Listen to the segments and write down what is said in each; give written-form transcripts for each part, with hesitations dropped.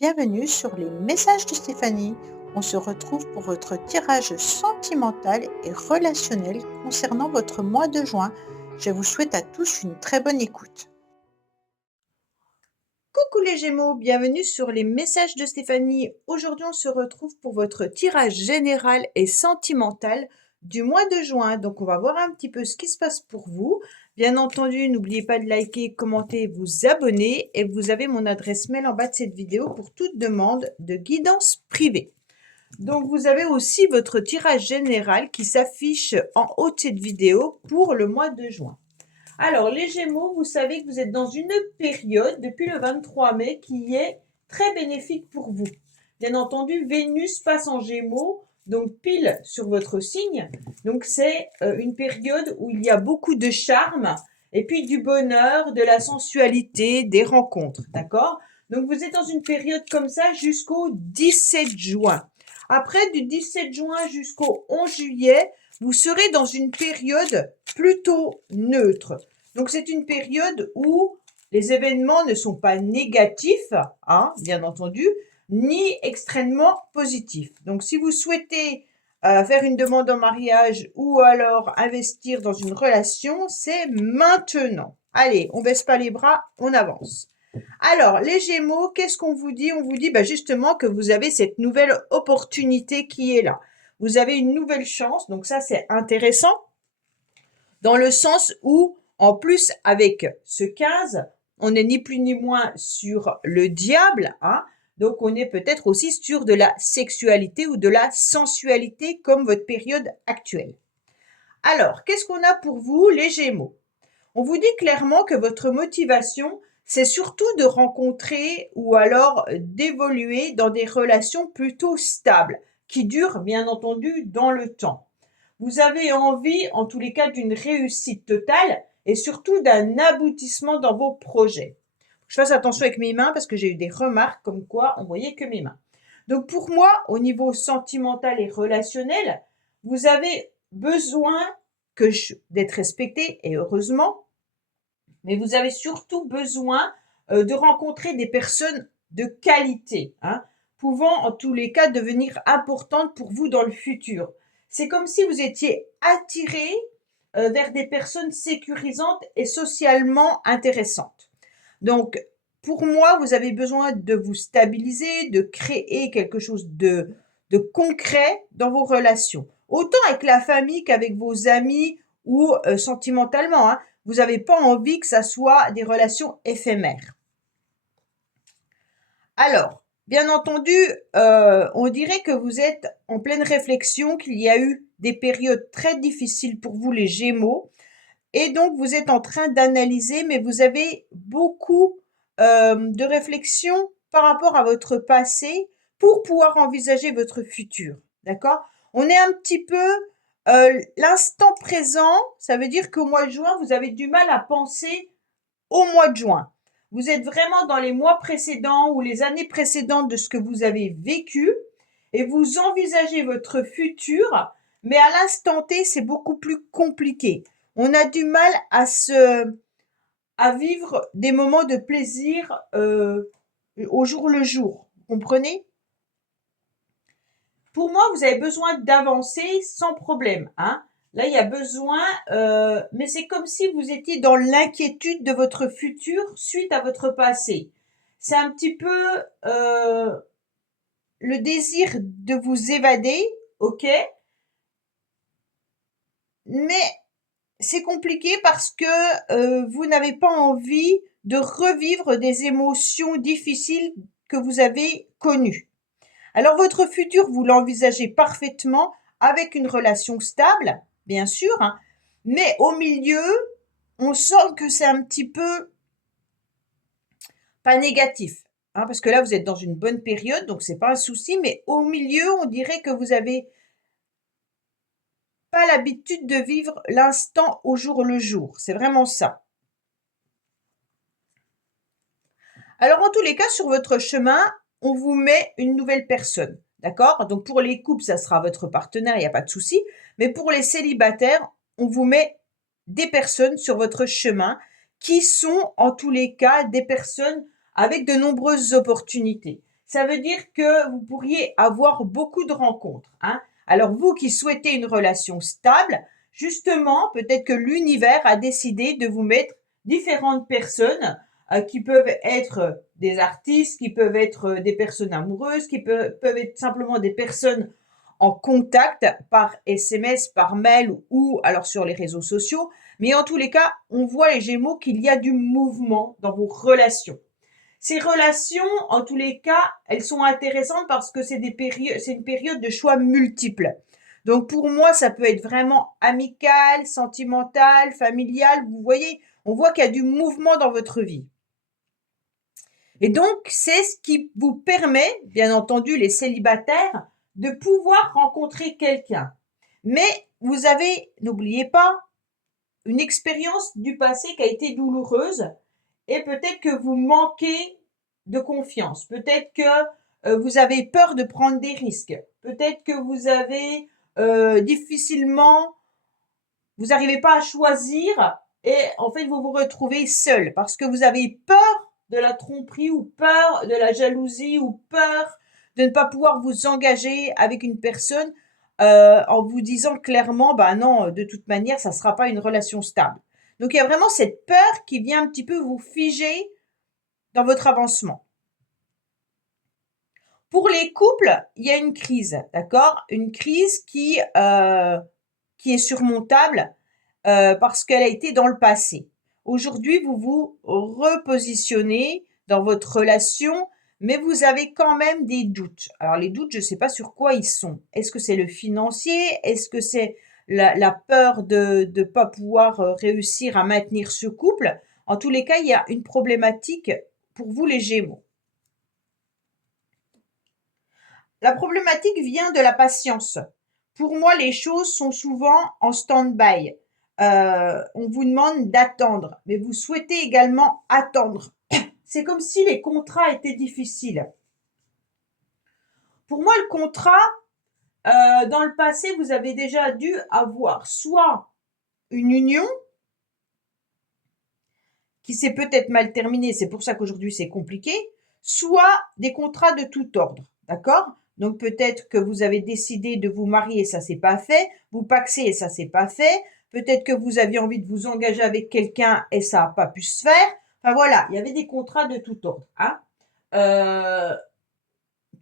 Bienvenue sur les messages de Stéphanie. On se retrouve pour votre tirage sentimental et relationnel concernant votre mois de juin. Je vous souhaite à tous une très bonne écoute. Coucou les Gémeaux, bienvenue sur les messages de Stéphanie. Aujourd'hui, on se retrouve pour votre tirage général et sentimental du mois de juin. Donc, on va voir un petit peu ce qui se passe pour vous. Bien entendu, n'oubliez pas de liker, commenter, vous abonner. Et vous avez mon adresse mail en bas de cette vidéo pour toute demande de guidance privée. Donc, vous avez aussi votre tirage général qui s'affiche en haut de cette vidéo pour le mois de juin. Alors, les Gémeaux, vous savez que vous êtes dans une période depuis le 23 mai qui est très bénéfique pour vous. Bien entendu, Vénus passe en Gémeaux, donc pile sur votre signe. Donc, c'est une période où il y a beaucoup de charme et puis du bonheur, de la sensualité, des rencontres, d'accord? Donc, vous êtes dans une période comme ça jusqu'au 17 juin. Après, du 17 juin jusqu'au 11 juillet, vous serez dans une période plutôt neutre. Donc, c'est une période où les événements ne sont pas négatifs, hein, bien entendu, ni extrêmement positifs. Donc, si vous souhaitez faire une demande en mariage ou alors investir dans une relation, c'est maintenant. Allez, on baisse pas les bras, on avance. Alors, les Gémeaux, qu'est-ce qu'on vous dit? On vous dit justement que vous avez cette nouvelle opportunité qui est là. Vous avez une nouvelle chance, donc ça c'est intéressant, dans le sens où, en plus, avec ce 15, on n'est ni plus ni moins sur le diable, hein, donc on est peut-être aussi sur de la sexualité ou de la sensualité comme votre période actuelle. Alors, qu'est-ce qu'on a pour vous, les Gémeaux? On vous dit clairement que votre motivation, c'est surtout de rencontrer ou alors d'évoluer dans des relations plutôt stables, qui durent bien entendu dans le temps. Vous avez envie, en tous les cas, d'une réussite totale et surtout d'un aboutissement dans vos projets. Je fasse attention avec mes mains parce que j'ai eu des remarques comme quoi on voyait que mes mains. Donc pour moi, au niveau sentimental et relationnel, vous avez besoin d'être respecté et heureusement, mais vous avez surtout besoin de rencontrer des personnes de qualité, hein, pouvant en tous les cas devenir importantes pour vous dans le futur. C'est comme si vous étiez attiré vers des personnes sécurisantes et socialement intéressantes. Donc, pour moi, vous avez besoin de vous stabiliser, de créer quelque chose de concret dans vos relations. Autant avec la famille qu'avec vos amis ou sentimentalement, hein. Vous n'avez pas envie que ça soit des relations éphémères. Alors, bien entendu, on dirait que vous êtes en pleine réflexion, qu'il y a eu des périodes très difficiles pour vous, les Gémeaux, et donc vous êtes en train d'analyser, mais vous avez beaucoup de réflexion par rapport à votre passé pour pouvoir envisager votre futur. D'accord? On est un petit peu l'instant présent, ça veut dire qu'au mois de juin, vous avez du mal à penser au mois de juin. Vous êtes vraiment dans les mois précédents ou les années précédentes de ce que vous avez vécu et vous envisagez votre futur, mais à l'instant T, c'est beaucoup plus compliqué. On a du mal à vivre des moments de plaisir au jour le jour. Vous comprenez? Pour moi, vous avez besoin d'avancer sans problème, hein. Là, il y a besoin, mais c'est comme si vous étiez dans l'inquiétude de votre futur suite à votre passé. C'est un petit peu le désir de vous évader, ok? Mais c'est compliqué parce que vous n'avez pas envie de revivre des émotions difficiles que vous avez connues. Alors votre futur, vous l'envisagez parfaitement avec une relation stable, bien sûr, hein, mais au milieu, on sent que c'est un petit peu pas négatif, hein, parce que là, vous êtes dans une bonne période, donc c'est pas un souci, mais au milieu, on dirait que vous avez pas l'habitude de vivre l'instant au jour le jour. C'est vraiment ça. Alors, en tous les cas, sur votre chemin, on vous met une nouvelle personne. D'accord? Donc, pour les couples, ça sera votre partenaire, il n'y a pas de souci. Mais pour les célibataires, on vous met des personnes sur votre chemin qui sont, en tous les cas, des personnes avec de nombreuses opportunités. ça veut dire que vous pourriez avoir beaucoup de rencontres, hein. Alors vous qui souhaitez une relation stable, justement, peut-être que l'univers a décidé de vous mettre différentes personnes qui peuvent être des artistes, qui peuvent être des personnes amoureuses, qui peuvent être simplement des personnes en contact par SMS, par mail ou alors sur les réseaux sociaux. Mais en tous les cas, on voit les Gémeaux qu'il y a du mouvement dans vos relations. Ces relations, en tous les cas, elles sont intéressantes parce que c'est une période de choix multiples. Donc pour moi, ça peut être vraiment amical, sentimental, familial. Vous voyez, on voit qu'il y a du mouvement dans votre vie. Et donc, c'est ce qui vous permet, bien entendu, les célibataires, de pouvoir rencontrer quelqu'un. Mais vous avez, n'oubliez pas, une expérience du passé qui a été douloureuse et peut-être que vous manquez de confiance. Peut-être que vous avez peur de prendre des risques. Peut-être que vous avez difficilement, vous n'arrivez pas à choisir et en fait vous vous retrouvez seul parce que vous avez peur de la tromperie ou peur de la jalousie ou peur de ne pas pouvoir vous engager avec une personne en vous disant clairement, bah non, de toute manière, ça ne sera pas une relation stable. Donc il y a vraiment cette peur qui vient un petit peu vous figer dans votre avancement. Pour les couples, il y a une crise, d'accord? Une crise qui est surmontable parce qu'elle a été dans le passé. Aujourd'hui, vous vous repositionnez dans votre relation, mais vous avez quand même des doutes. Alors les doutes, je ne sais pas sur quoi ils sont. Est-ce que c'est le financier? Est-ce que c'est la peur de ne pas pouvoir réussir à maintenir ce couple? En tous les cas, il y a une problématique pour vous les Gémeaux. La problématique vient de la patience. Pour moi, les choses sont souvent en stand-by. On vous demande d'attendre, mais vous souhaitez également attendre. C'est comme si les contrats étaient difficiles. Pour moi, le contrat, dans le passé, vous avez déjà dû avoir soit une union qui s'est peut-être mal terminée, c'est pour ça qu'aujourd'hui c'est compliqué, soit des contrats de tout ordre, d'accord? Donc peut-être que vous avez décidé de vous marier et ça s'est pas fait, vous pacsez et ça s'est pas fait, peut-être que vous aviez envie de vous engager avec quelqu'un et ça n'a pas pu se faire. Enfin voilà, il y avait des contrats de tout ordre, hein. Euh,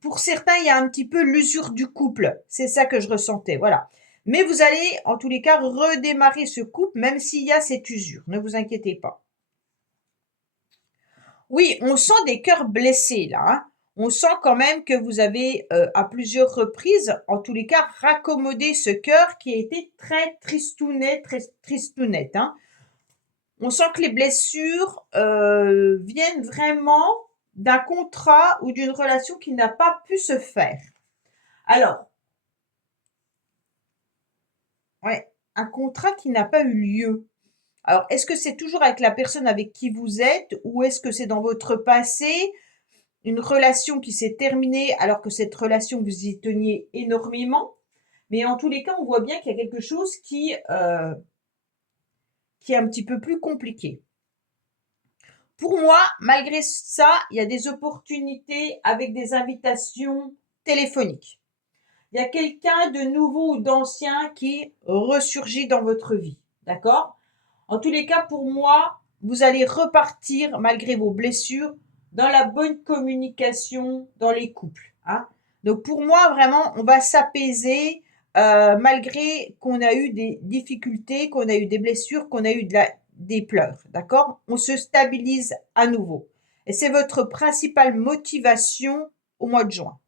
pour certains, il y a un petit peu l'usure du couple, c'est ça que je ressentais, voilà. Mais vous allez en tous les cas redémarrer ce couple même s'il y a cette usure, ne vous inquiétez pas. Oui, on sent des cœurs blessés là, hein. On sent quand même que vous avez, à plusieurs reprises, en tous les cas, raccommodé ce cœur qui a été très tristounet, très tristounette, hein. On sent que les blessures, viennent vraiment d'un contrat ou d'une relation qui n'a pas pu se faire. Alors, ouais, un contrat qui n'a pas eu lieu. Alors, est-ce que c'est toujours avec la personne avec qui vous êtes ou est-ce que c'est dans votre passé? Une relation qui s'est terminée alors que cette relation vous y teniez énormément. Mais en tous les cas, on voit bien qu'il y a quelque chose qui est un petit peu plus compliqué. Pour moi, malgré ça, il y a des opportunités avec des invitations téléphoniques. Il y a quelqu'un de nouveau ou d'ancien qui ressurgit dans votre vie. D'accord? En tous les cas, pour moi, vous allez repartir, malgré vos blessures, dans la bonne communication dans les couples, hein. Donc pour moi, vraiment, on va s'apaiser malgré qu'on a eu des difficultés, qu'on a eu des blessures, qu'on a eu des pleurs, d'accord? On se stabilise à nouveau. Et c'est votre principale motivation au mois de juin.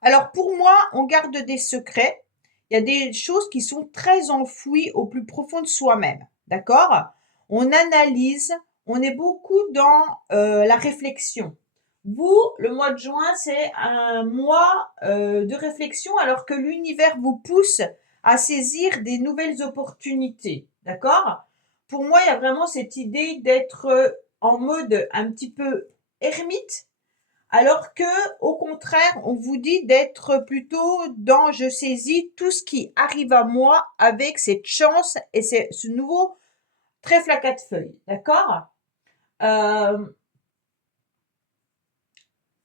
Alors pour moi, on garde des secrets. Il y a des choses qui sont très enfouies au plus profond de soi-même, d'accord? On analyse, on est beaucoup dans la réflexion. Vous, le mois de juin, c'est un mois de réflexion alors que l'univers vous pousse à saisir des nouvelles opportunités, d'accord? Pour moi, il y a vraiment cette idée d'être en mode un petit peu ermite, alors que, au contraire, on vous dit d'être plutôt dans je saisis tout ce qui arrive à moi avec cette chance et ce nouveau trèfle à quatre feuilles. D'accord? Euh,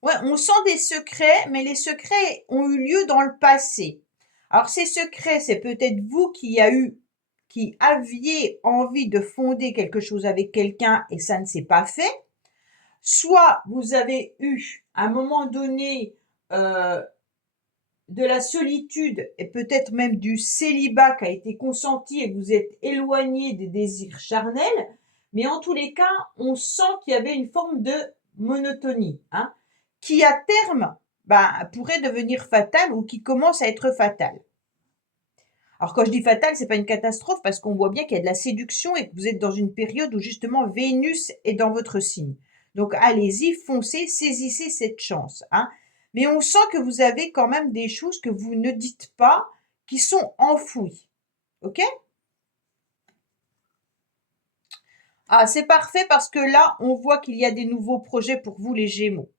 Ouais, on sent des secrets, mais les secrets ont eu lieu dans le passé. Alors ces secrets, c'est peut-être vous qui aviez envie de fonder quelque chose avec quelqu'un et ça ne s'est pas fait. Soit vous avez eu à un moment donné de la solitude et peut-être même du célibat qui a été consenti et vous êtes éloigné des désirs charnels. Mais en tous les cas, on sent qu'il y avait une forme de monotonie, hein, qui à terme pourrait devenir fatale ou qui commence à être fatale. Alors quand je dis fatale, c'est pas une catastrophe parce qu'on voit bien qu'il y a de la séduction et que vous êtes dans une période où justement Vénus est dans votre signe. Donc allez-y, foncez, saisissez cette chance, hein. Mais on sent que vous avez quand même des choses que vous ne dites pas qui sont enfouies. OK? Ah, c'est parfait parce que là, on voit qu'il y a des nouveaux projets pour vous les Gémeaux.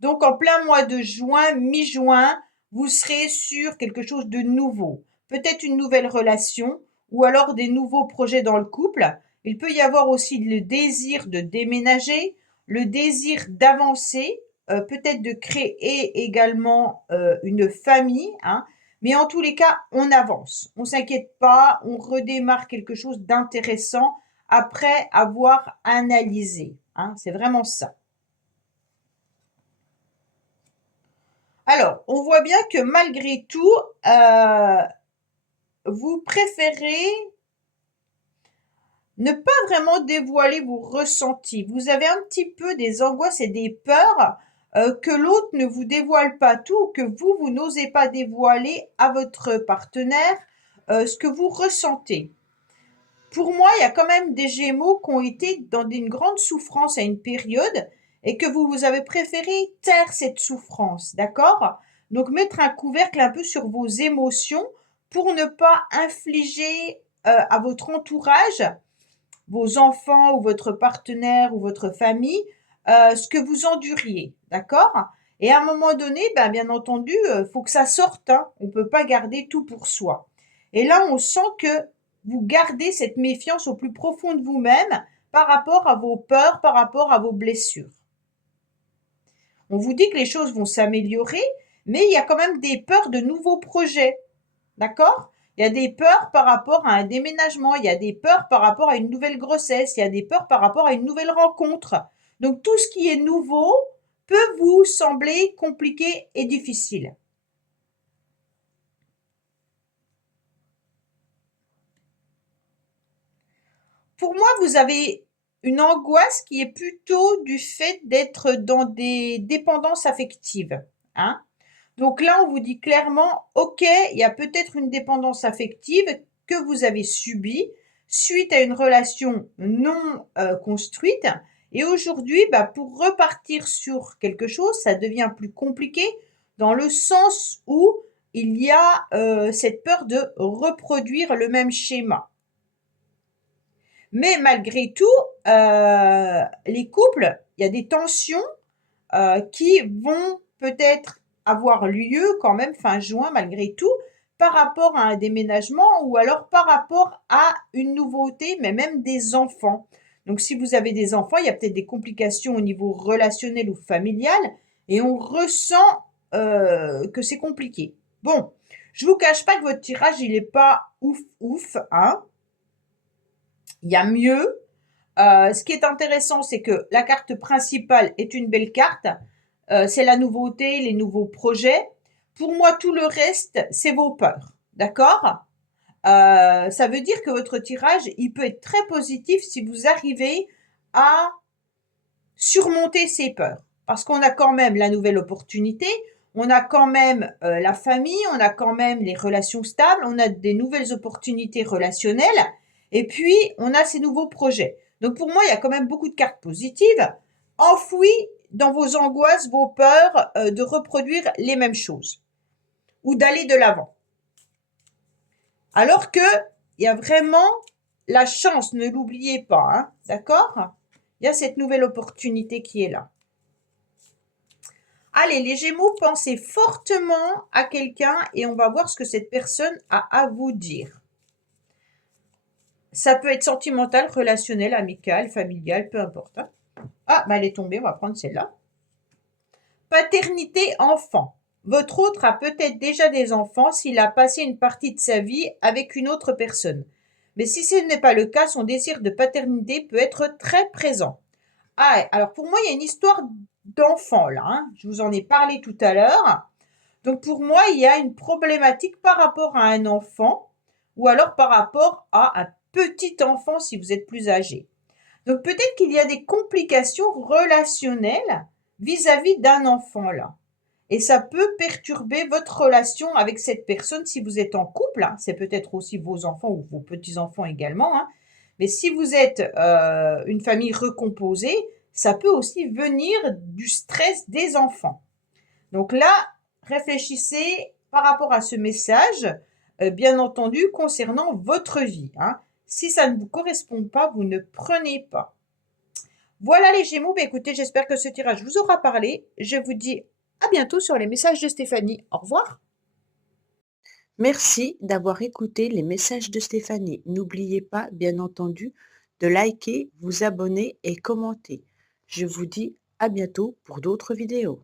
Donc en plein mois de juin, mi-juin, vous serez sur quelque chose de nouveau. Peut-être une nouvelle relation ou alors des nouveaux projets dans le couple. Il peut y avoir aussi le désir de déménager, le désir d'avancer, peut-être de créer également une famille, hein. Mais en tous les cas, on avance. On s'inquiète pas, on redémarre quelque chose d'intéressant après avoir analysé, hein. C'est vraiment ça. Alors, on voit bien que malgré tout, vous préférez ne pas vraiment dévoiler vos ressentis. Vous avez un petit peu des angoisses et des peurs que l'autre ne vous dévoile pas tout, que vous n'osez pas dévoiler à votre partenaire ce que vous ressentez. Pour moi, il y a quand même des Gémeaux qui ont été dans une grande souffrance à une période et que vous avez préféré taire cette souffrance, d'accord? Donc mettre un couvercle un peu sur vos émotions pour ne pas infliger à votre entourage, vos enfants ou votre partenaire ou votre famille, ce que vous enduriez, d'accord? Et à un moment donné, bien entendu, faut que ça sorte, hein. On ne peut pas garder tout pour soi. Et là, on sent que vous gardez cette méfiance au plus profond de vous-même par rapport à vos peurs, par rapport à vos blessures. On vous dit que les choses vont s'améliorer, mais il y a quand même des peurs de nouveaux projets. D'accord? Il y a des peurs par rapport à un déménagement, il y a des peurs par rapport à une nouvelle grossesse, il y a des peurs par rapport à une nouvelle rencontre. Donc tout ce qui est nouveau peut vous sembler compliqué et difficile. Pour moi, vous avez une angoisse qui est plutôt du fait d'être dans des dépendances affectives, hein. Donc là, on vous dit clairement, OK, il y a peut-être une dépendance affective que vous avez subie suite à une relation non construite. Et aujourd'hui, pour repartir sur quelque chose, ça devient plus compliqué dans le sens où il y a cette peur de reproduire le même schéma. Mais malgré tout, les couples, il y a des tensions qui vont peut-être avoir lieu quand même fin juin malgré tout, par rapport à un déménagement ou alors par rapport à une nouveauté, mais même des enfants. Donc si vous avez des enfants, il y a peut-être des complications au niveau relationnel ou familial et on ressent que c'est compliqué. Bon, je vous cache pas que votre tirage, il est pas ouf ouf, hein. Il y a mieux. Ce qui est intéressant, c'est que la carte principale est une belle carte. C'est la nouveauté, les nouveaux projets. Pour moi, tout le reste, c'est vos peurs. D'accord? Ça veut dire que votre tirage, il peut être très positif si vous arrivez à surmonter ces peurs. Parce qu'on a quand même la nouvelle opportunité, on a quand même la famille, on a quand même les relations stables, on a des nouvelles opportunités relationnelles, et puis on a ces nouveaux projets. Donc pour moi, il y a quand même beaucoup de cartes positives, enfouies dans vos angoisses, vos peurs de reproduire les mêmes choses ou d'aller de l'avant. Alors que il y a vraiment la chance, ne l'oubliez pas, hein, d'accord? Il y a cette nouvelle opportunité qui est là. Allez, les Gémeaux, pensez fortement à quelqu'un et on va voir ce que cette personne a à vous dire. Ça peut être sentimental, relationnel, amical, familial, peu importe, hein. Ah, elle est tombée, on va prendre celle-là. Paternité enfant. Votre autre a peut-être déjà des enfants s'il a passé une partie de sa vie avec une autre personne. Mais si ce n'est pas le cas, son désir de paternité peut être très présent. Ah, alors pour moi, il y a une histoire d'enfant là, hein. Je vous en ai parlé tout à l'heure. Donc pour moi, il y a une problématique par rapport à un enfant ou alors par rapport à un petit enfant si vous êtes plus âgé. Donc peut-être qu'il y a des complications relationnelles vis-à-vis d'un enfant là. Et ça peut perturber votre relation avec cette personne si vous êtes en couple, hein. C'est peut-être aussi vos enfants ou vos petits-enfants également, hein. Mais si vous êtes une famille recomposée, ça peut aussi venir du stress des enfants. Donc là, réfléchissez par rapport à ce message, bien entendu, concernant votre vie, hein. Si ça ne vous correspond pas, vous ne prenez pas. Voilà les Gémeaux, bah écoutez, j'espère que ce tirage vous aura parlé. Je vous dis à bientôt sur les messages de Stéphanie. Au revoir. Merci d'avoir écouté les messages de Stéphanie. N'oubliez pas, bien entendu, de liker, vous abonner et commenter. Je vous dis à bientôt pour d'autres vidéos.